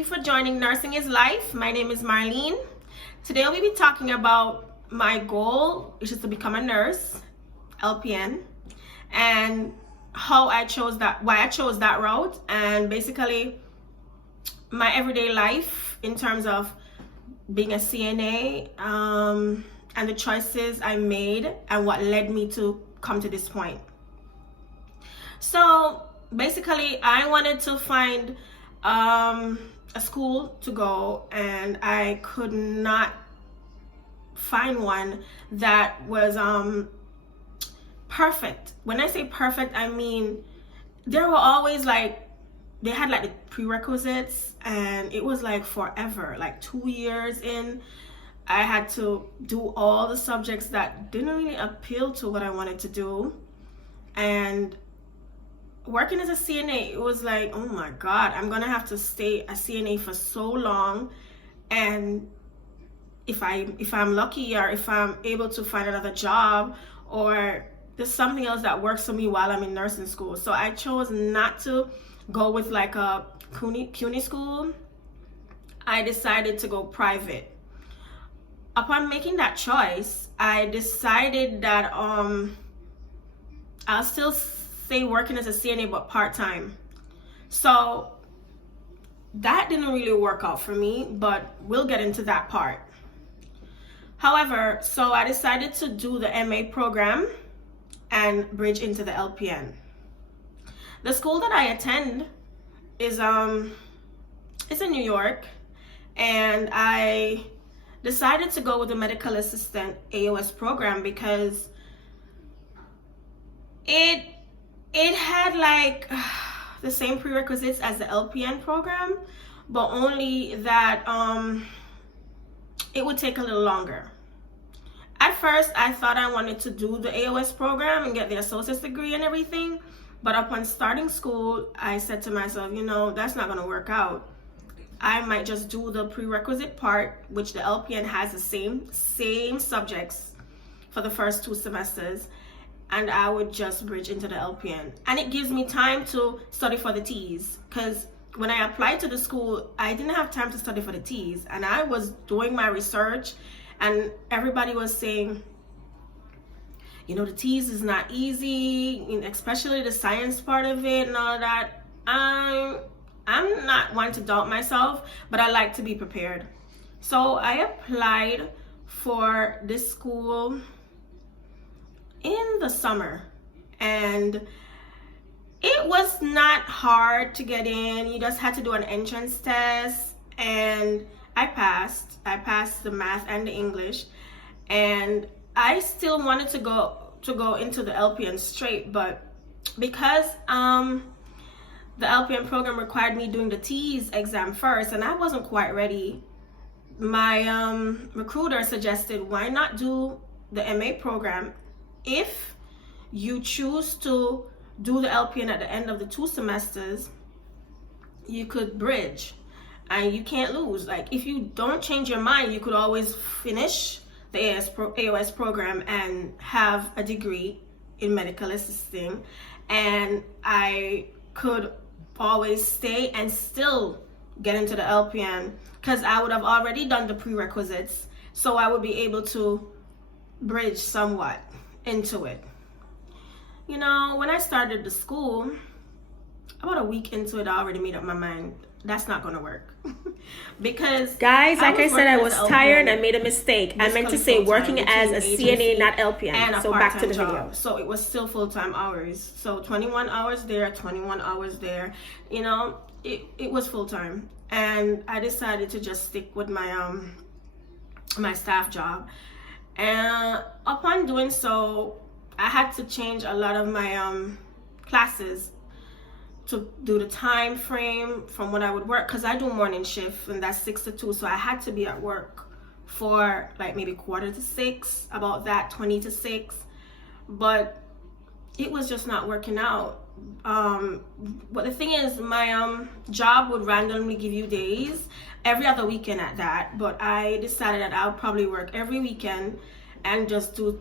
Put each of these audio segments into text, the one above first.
you for joining Nursing is Life. My name is Marlene. Today we'll be talking about my goal, which is to become a nurse, LPN, and how I chose that, why I chose that route, and basically my everyday life in terms of being a CNA, and the choices I made and what led me to come to this point. So basically I wanted to find a school to go, and I could not find one that was perfect. When I say perfect, I mean there were always they had the prerequisites, and it was forever, 2 years in. I had to do all the subjects that didn't really appeal to what I wanted to do. And working as a CNA, it was oh my God, I'm gonna have to stay a CNA for so long. And if I'm lucky, or if I'm able to find another job, or there's something else that works for me while I'm in nursing school. So I chose not to go with a CUNY school. I decided to go private. Upon making that choice, I decided that I'll still stay working as a CNA, but part-time. So that didn't really work out for me, but we'll get into that part. However, so I decided to do the MA program and bridge into the LPN. The school that I attend is it's in New York, and I decided to go with the Medical Assistant AOS program because it had the same prerequisites as the LPN program, but only that it would take a little longer. At first, I thought I wanted to do the AOS program and get the associate's degree and everything, but upon starting school, I said to myself, that's not going to work out. I might just do the prerequisite part, which the LPN has the same subjects for the first 2 semesters, and I would just bridge into the LPN. And it gives me time to study for the T's, because when I applied to the school, I didn't have time to study for the T's, and I was doing my research, and everybody was saying, the T's is not easy, especially the science part of it and all that. I'm not one to doubt myself, but I like to be prepared. So I applied for this school in the summer, and it was not hard to get in. You just had to do an entrance test, and I passed the math and the English, and I still wanted to go into the LPN straight, but because the LPN program required me doing the T's exam first, and I wasn't quite ready, my recruiter suggested, why not do the MA program? If you choose to do the LPN at the end of the 2 semesters, you could bridge, and you can't lose. If you don't change your mind, you could always finish the AOS program and have a degree in medical assisting, and I could always stay and still get into the LPN, because I would have already done the prerequisites, so I would be able to bridge somewhat into it. When I started the school, about a week into it, I already made up my mind that's not gonna work. Because guys, like I said, I was tired. I made a mistake. I meant to say working as a CNA, not LPN. And so back to the job. video. So it was still full-time hours. So 21 hours there, 21 hours there. It was full-time, and I decided to just stick with my my staff job. And upon doing so, I had to change a lot of my classes to do the time frame from when I would work, because I do morning shift, and that's 6 to 2, so I had to be at work for maybe 5:45, about that, 20 to 6, but it was just not working out. But the thing is, my job would randomly give you days every other weekend at that, but I decided that I'll probably work every weekend and just do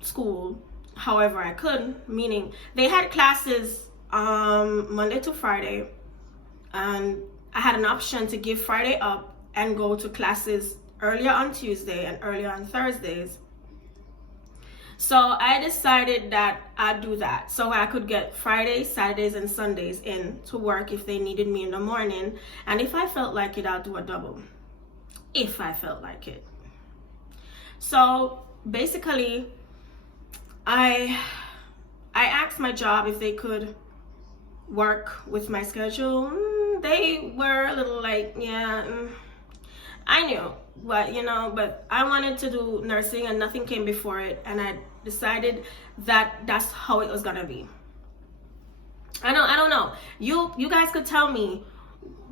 school however I could, meaning they had classes Monday to Friday, and I had an option to give Friday up and go to classes earlier on Tuesday and earlier on Thursdays. So I decided that I'd do that, so I could get Fridays, Saturdays, and Sundays in to work if they needed me in the morning. And if I felt like it, I'll do a double. If I felt like it. So basically, I asked my job if they could work with my schedule. They were a little like, yeah, I knew, but I wanted to do nursing and nothing came before it, and I decided that that's how it was gonna be. I don't know. You guys could tell me,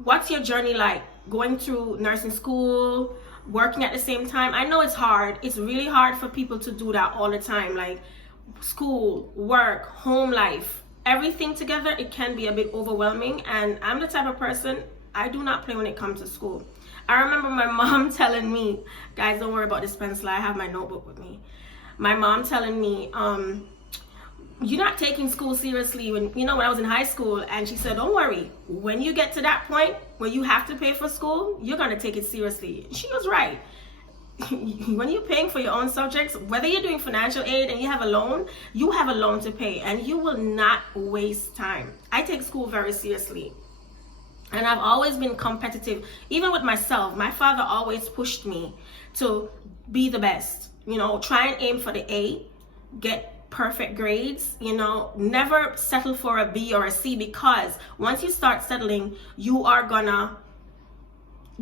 what's your journey like going through nursing school, working at the same time? I know it's hard. It's really hard for people to do that all the time, like school, work, home life, everything together. It can be a bit overwhelming, and I'm the type of person, I do not play when it comes to school. I remember my mom telling me, guys, don't worry about this pencil, I have my notebook with me. My mom telling me, you're not taking school seriously when I was in high school, and she said, don't worry, when you get to that point where you have to pay for school, you're gonna take it seriously. She was right. When you're paying for your own subjects, whether you're doing financial aid and you have a loan to pay, and you will not waste time. I take school very seriously. And I've always been competitive, even with myself. My father always pushed me to be the best. Try and aim for the A, get perfect grades, never settle for a B or a C, because once you start settling, you are gonna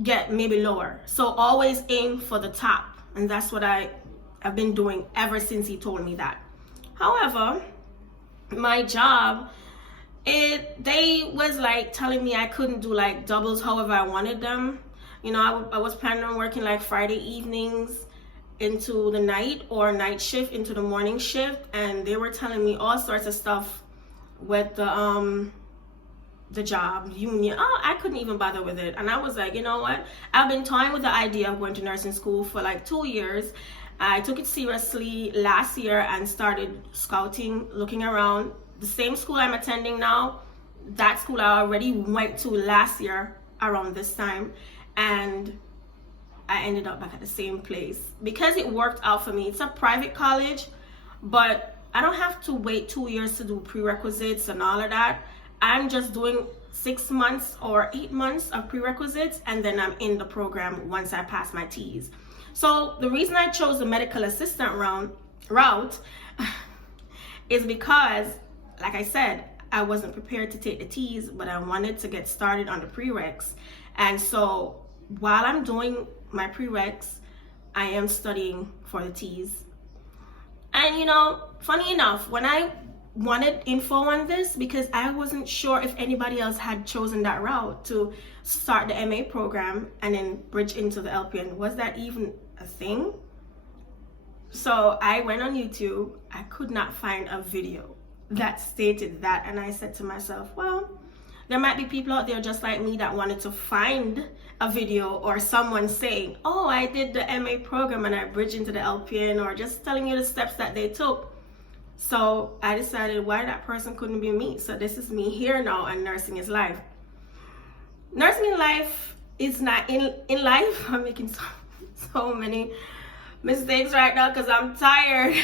get maybe lower. So always aim for the top. And that's what I have been doing ever since he told me that. However, my job, they was like telling me I couldn't do like doubles however I wanted them. I was planning on working like Friday evenings into the night, or night shift into the morning shift, and they were telling me all sorts of stuff with the job union. I couldn't even bother with it, and I was like, you know what, I've been toying with the idea of going to nursing school for like 2 years. I took it seriously last year and started scouting, looking around. The same school I'm attending now, that school I already went to last year around this time, and I ended up back at the same place because it worked out for me. It's a private college, but I don't have to wait 2 years to do prerequisites and all of that. I'm just doing 6 months or 8 months of prerequisites, and then I'm in the program once I pass my T's. So the reason I chose the medical assistant route is because, like I said, I wasn't prepared to take the T's, but I wanted to get started on the prereqs. And so while I'm doing my prereqs, I am studying for the T's. And funny enough, when I wanted info on this, because I wasn't sure if anybody else had chosen that route to start the MA program and then bridge into the LPN, was that even a thing? So I went on YouTube. I could not find a video that stated that, and I said to myself, well, there might be people out there just like me that wanted to find a video or someone saying, oh, I did the MA program and I bridged into the LPN, or just telling you the steps that they took. So I decided, why that person couldn't be me? So this is me here now, and nursing is life. Nursing in life is not in life. I'm making so many mistakes right now because I'm tired.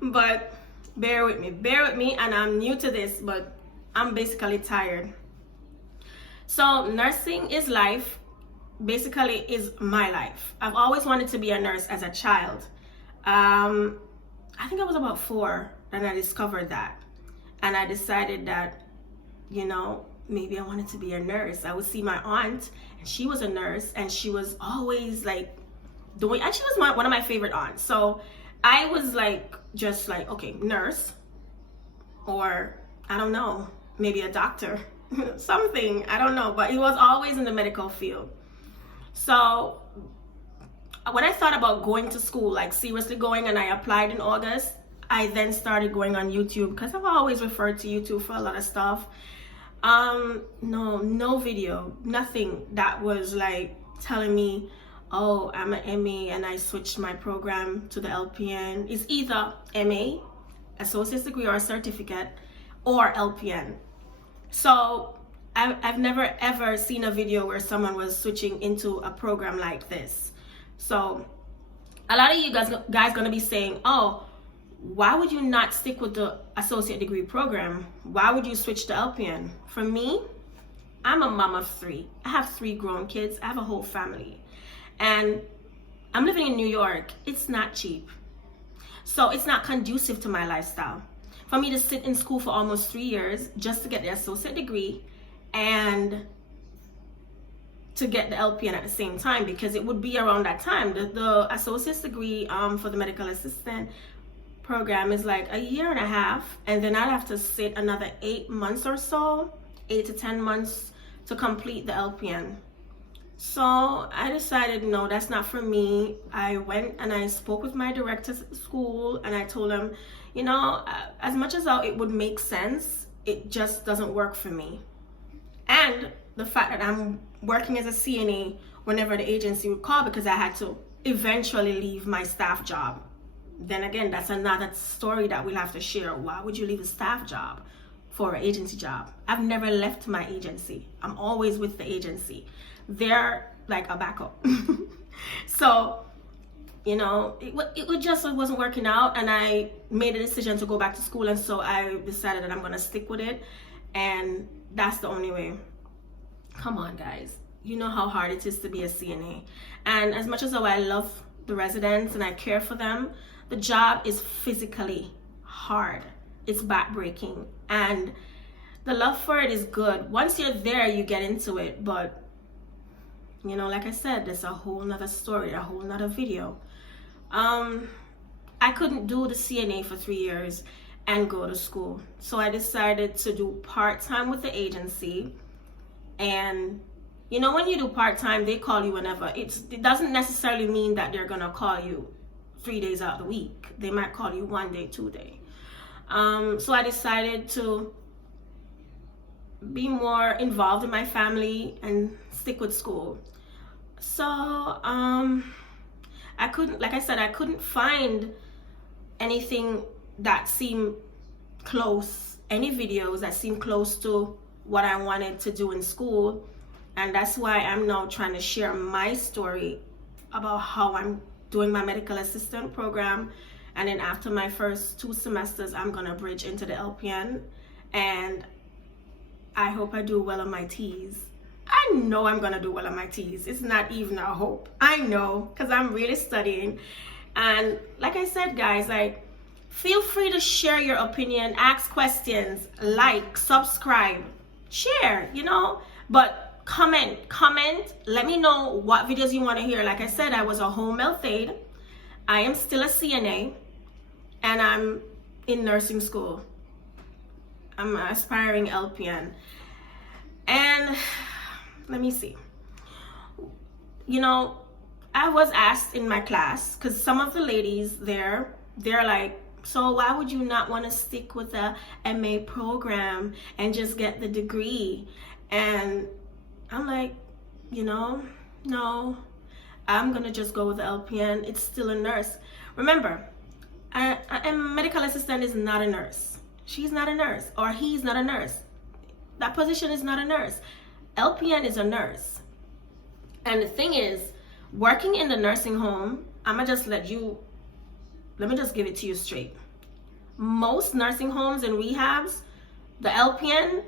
But bear with me, and I'm new to this, but I'm basically tired. So nursing is life, basically is my life. I've always wanted to be a nurse as a child. I think I was about 4 and I discovered that, and I decided that maybe I wanted to be a nurse. I would see my aunt, and she was a nurse, and she was always like doing, and she was one of my favorite aunts. So I was like, just like, okay, nurse, or I don't know, maybe a doctor, something, I don't know, but it was always in the medical field. So when I thought about going to school, like seriously going, and I applied in August, I then started going on YouTube, because I've always referred to YouTube for a lot of stuff. No video, nothing that was like telling me, oh, I'm an MA and I switched my program to the LPN. It's either MA, associate's degree or a certificate, or LPN. So I've never ever seen a video where someone was switching into a program like this. So a lot of you guys gonna be saying, oh, why would you not stick with the associate degree program? Why would you switch to LPN? For me, I'm a mom of 3. I have 3 grown kids. I have a whole family. And I'm living in New York. It's not cheap. So it's not conducive to my lifestyle. For me to sit in school for almost 3 years just to get the associate degree and to get the LPN at the same time, because it would be around that time. The associate's degree for the medical assistant program is like a year and a half, and then I'd have to sit another 8 months or so, 8 to 10 months to complete the LPN. So I decided, no, that's not for me. I went and I spoke with my director at school, and I told him, you know, as much as it would make sense, it just doesn't work for me. And the fact that I'm working as a CNA whenever the agency would call, because I had to eventually leave my staff job. Then again, that's another story that we'll have to share. Why would you leave a staff job for an agency job? I've never left my agency. I'm always with the agency. They're like a backup. So, you know, it just wasn't working out, and I made a decision to go back to school, and so I decided that I'm going to stick with it, and that's the only way. Come on, guys. You know how hard it is to be a CNA. And as much as I love the residents and I care for them, the job is physically hard. It's backbreaking. And the love for it is good. Once you're there, you get into it. But, you know, like I said, there's a whole nother story, a whole nother video. I couldn't do the CNA for 3 years and go to school. So I decided to do part-time with the agency. And, you know, when you do part-time, they call you whenever. It doesn't necessarily mean that they're going to call you 3 days out of the week. They might call you 1 day, 2 day. So I decided to be more involved in my family and stick with school. So I couldn't find anything that seemed close, any videos that seemed close to what I wanted to do in school. And that's why I'm now trying to share my story about how I'm doing my medical assistant program. And then after my first 2 semesters, I'm gonna bridge into the LPN, and I hope I do well on my T's. I know I'm gonna do well on my T's. It's not even a hope. I know, because I'm really studying. And like I said, guys, like, feel free to share your opinion, ask questions, like, subscribe, share, you know, but comment, let me know what videos you want to hear. Like I said, I was a home health aide. I am still a CNA, and I'm in nursing school. I'm an aspiring LPN. And let me see. You know, I was asked in my class, because some of the ladies there, they're like, so why would you not want to stick with the MA program and just get the degree? And I'm like, you know, no, I'm going to just go with the LPN. It's still a nurse. Remember, a medical assistant is not a nurse. She's not a nurse, or he's not a nurse. That position is not a nurse. LPN is a nurse. And the thing is, working in the nursing home, let me just give it to you straight. Most nursing homes and rehabs, the LPN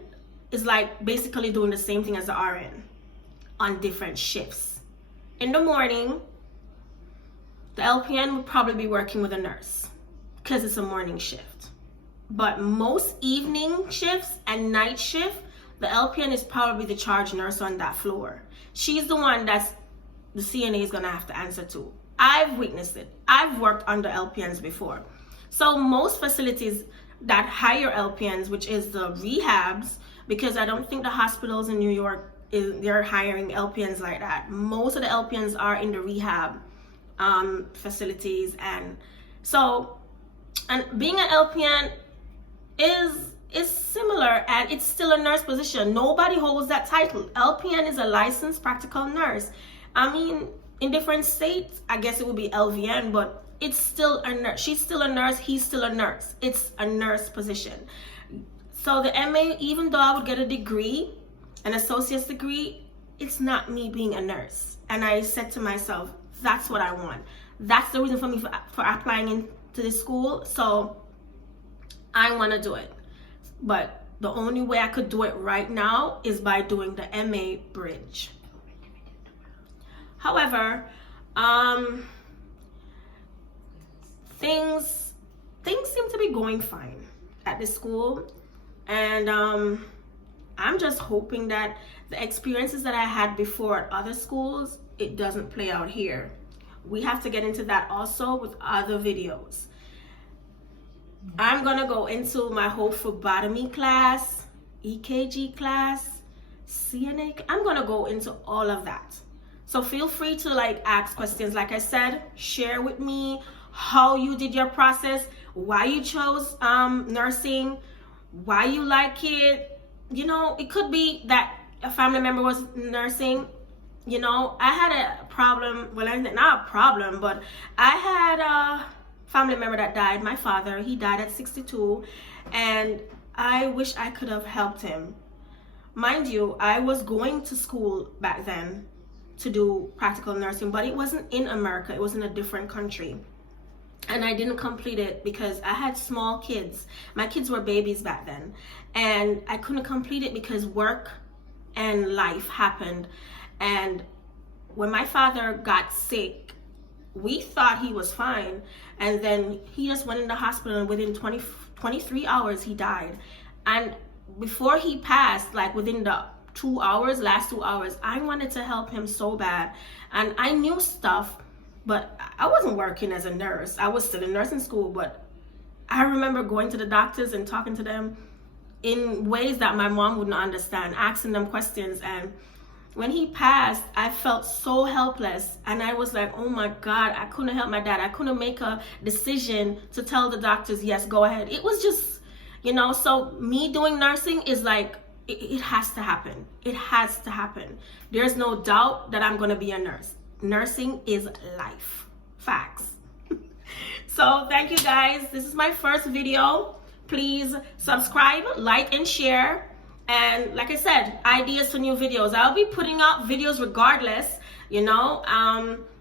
is like basically doing the same thing as the RN on different shifts. In the morning, the LPN would probably be working with a nurse because it's a morning shift. But most evening shifts and night shift, the LPN is probably the charge nurse on that floor. She's the one that's the CNA is gonna have to answer to. I've witnessed it. I've worked under LPNs before. So most facilities that hire LPNs, which is the rehabs, because I don't think the hospitals in New York, they're hiring LPNs like that. Most of the LPNs are in the rehab facilities. And so, and being an LPN is similar, and it's still a nurse position. Nobody holds that title. LPN is a licensed practical nurse. I mean, in different states, I guess it would be LVN, but it's still a nurse. She's still a nurse. He's still a nurse. It's a nurse position. So the MA, even though I would get a degree, an associate's degree, it's not me being a nurse. And I said to myself, that's what I want. That's the reason for me for applying into this school. So I want to do it. But the only way I could do it right now is by doing the MA bridge. However, things seem to be going fine at this school, and I'm just hoping that the experiences that I had before at other schools, it doesn't play out here. We have to get into that also with other videos. I'm gonna go into my whole phlebotomy class, EKG class, CNA. I'm gonna go into all of that. So feel free to like ask questions. Like I said, share with me how you did your process, why you chose nursing, why you like it. You know, it could be that a family member was nursing. You know, I had a problem, well, not a problem, but I had a family member that died, my father. He died at 62, and I wish I could have helped him. Mind you, I was going to school back then to do practical nursing, but it wasn't in America, it was in a different country. And I didn't complete it because I had small kids. My kids were babies back then, and I couldn't complete it because work and life happened. And when my father got sick, we thought he was fine, and then he just went in the hospital, and within 23 hours he died. And before he passed, like within the last 2 hours, I wanted to help him so bad. And I knew stuff, but I wasn't working as a nurse. I was still in nursing school, but I remember going to the doctors and talking to them in ways that my mom wouldn't understand, asking them questions. And when he passed, I felt so helpless, and I was like, oh my God, I couldn't help my dad. I couldn't make a decision to tell the doctors, yes, go ahead. It was just, you know, so me doing nursing is like, it has to happen. It has to happen. There's no doubt that I'm gonna be a nurse. Nursing is life. Facts. So thank you guys. This is my first video. Please subscribe, like, and share. And like I said, ideas for new videos. I'll be putting out videos regardless, you know,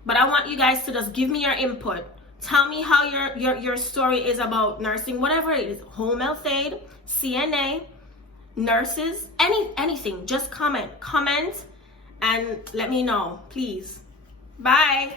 but I want you guys to just give me your input. Tell me how your story is about nursing, whatever it is, home health aide, CNA, nurses, anything. Just comment and let me know, please. Bye.